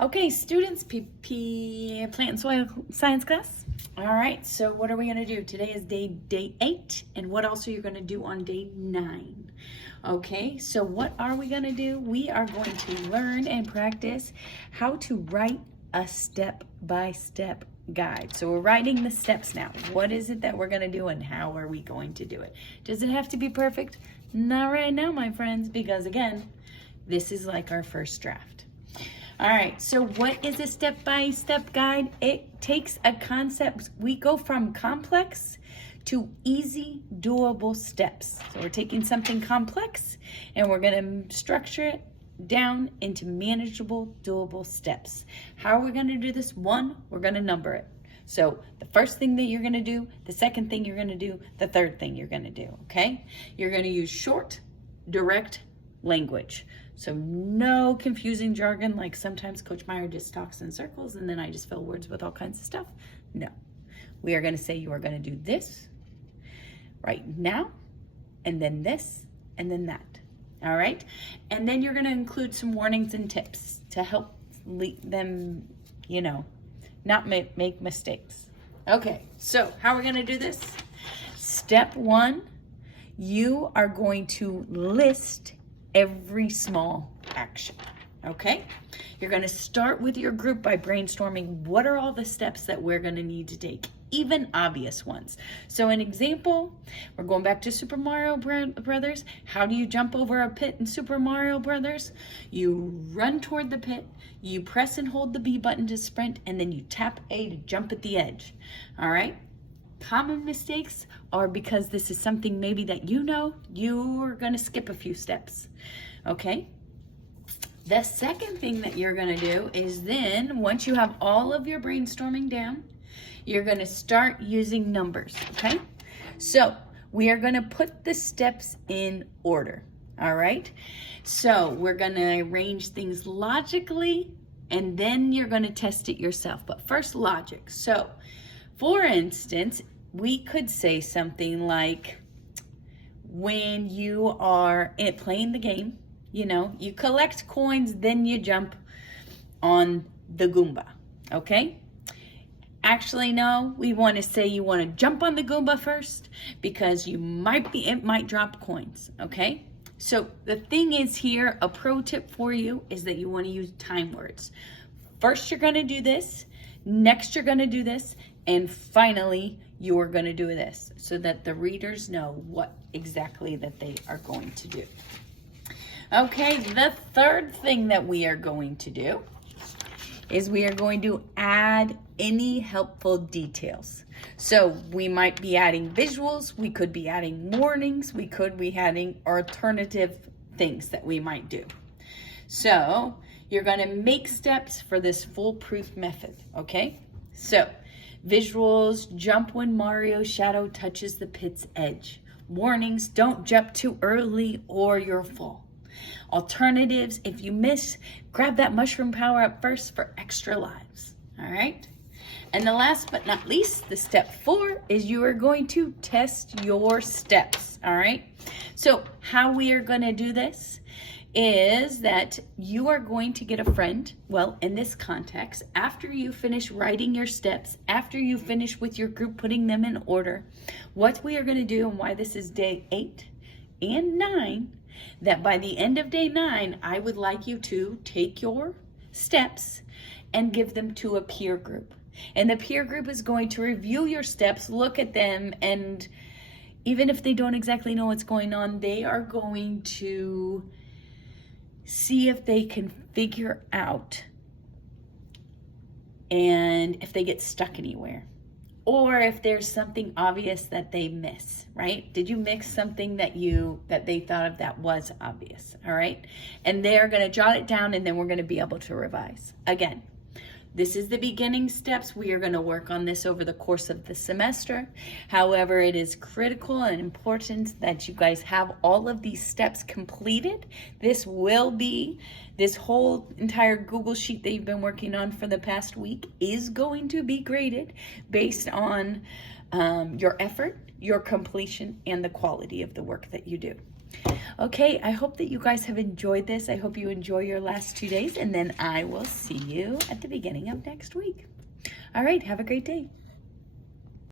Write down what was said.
Okay, students, plant and soil science class. All right, so what are we gonna do? Today is day 8, and what else are you gonna do on day 9? Okay, so what are we gonna do? We are going to learn and practice how to write a step-by-step guide. So we're writing the steps now. What is it that we're gonna do and how are we going to do it? Does it have to be perfect? Not right now, my friends, because again, this is like our first draft. All right, so what is a step-by-step guide? It takes a concept. We go from complex to easy, doable steps. So we're taking something complex and we're gonna structure it down into manageable, doable steps. How are we gonna do this? 1, we're gonna number it. So the first thing that you're gonna do, the second thing you're gonna do, the third thing you're gonna do, okay? You're gonna use short, direct language. So no confusing jargon like sometimes Coach Meyer just talks in circles and then I just fill words with all kinds of stuff. No, we are gonna say you are gonna do this right now, and then this, and then that, all right? And then you're gonna include some warnings and tips to help them, not make mistakes. Okay, so how are we gonna do this? Step 1, you are going to list every small action, okay? You're gonna start with your group by brainstorming what are all the steps that we're gonna need to take, even obvious ones. So an example, we're going back to Super Mario Brothers. How do you jump over a pit in Super Mario Brothers? You run toward the pit, you press and hold the B button to sprint, and then you tap A to jump at the edge, all right? Common mistakes are because this is something maybe that you're gonna skip a few steps, okay? The second thing that you're gonna do is then, once you have all of your brainstorming down, you're gonna start using numbers, okay? So we are gonna put the steps in order, all right? So we're gonna arrange things logically, and then you're gonna test it yourself. But first, logic. So for instance, we could say something like, when you are playing the game, you collect coins, then you jump on the Goomba, okay? Actually, no, we want to say you want to jump on the Goomba first because it might drop coins, okay? So the thing is here, a pro tip for you is that you want to use time words. First, you're going to do this. Next, you're going to do this. And finally, you're going to do this so that the readers know what exactly that they are going to do. Okay, the third thing that we are going to do is we are going to add any helpful details. So we might be adding visuals, we could be adding warnings, we could be adding alternative things that we might do. So you're going to make steps for this foolproof method, okay? So visuals, jump when Mario's shadow touches the pit's edge. Warnings, don't jump too early or you'll fall. Alternatives, if you miss, grab that mushroom power up first for extra lives, all right? And the last but not least, the step 4 is you are going to test your steps, all right? So how we are gonna do this is that you are going to get a friend, well, in this context, after you finish writing your steps, after you finish with your group putting them in order, what we are gonna do and why this is day 8 and 9, that by the end of day 9, I would like you to take your steps and give them to a peer group. And the peer group is going to review your steps, look at them, and even if they don't exactly know what's going on, they are going to see if they can figure out and if they get stuck anywhere. Or if there's something obvious that they miss, right? Did you mix something that they thought of that was obvious, all right? And they're gonna jot it down and then we're gonna be able to revise. Again, this is the beginning steps. We are gonna work on this over the course of the semester. However, it is critical and important that you guys have all of these steps completed. This whole entire Google Sheet that you've been working on for the past week is going to be graded based on your effort, your completion, and the quality of the work that you do. Okay, I hope that you guys have enjoyed this. I hope you enjoy your last 2 days, and then I will see you at the beginning of next week. All right, have a great day.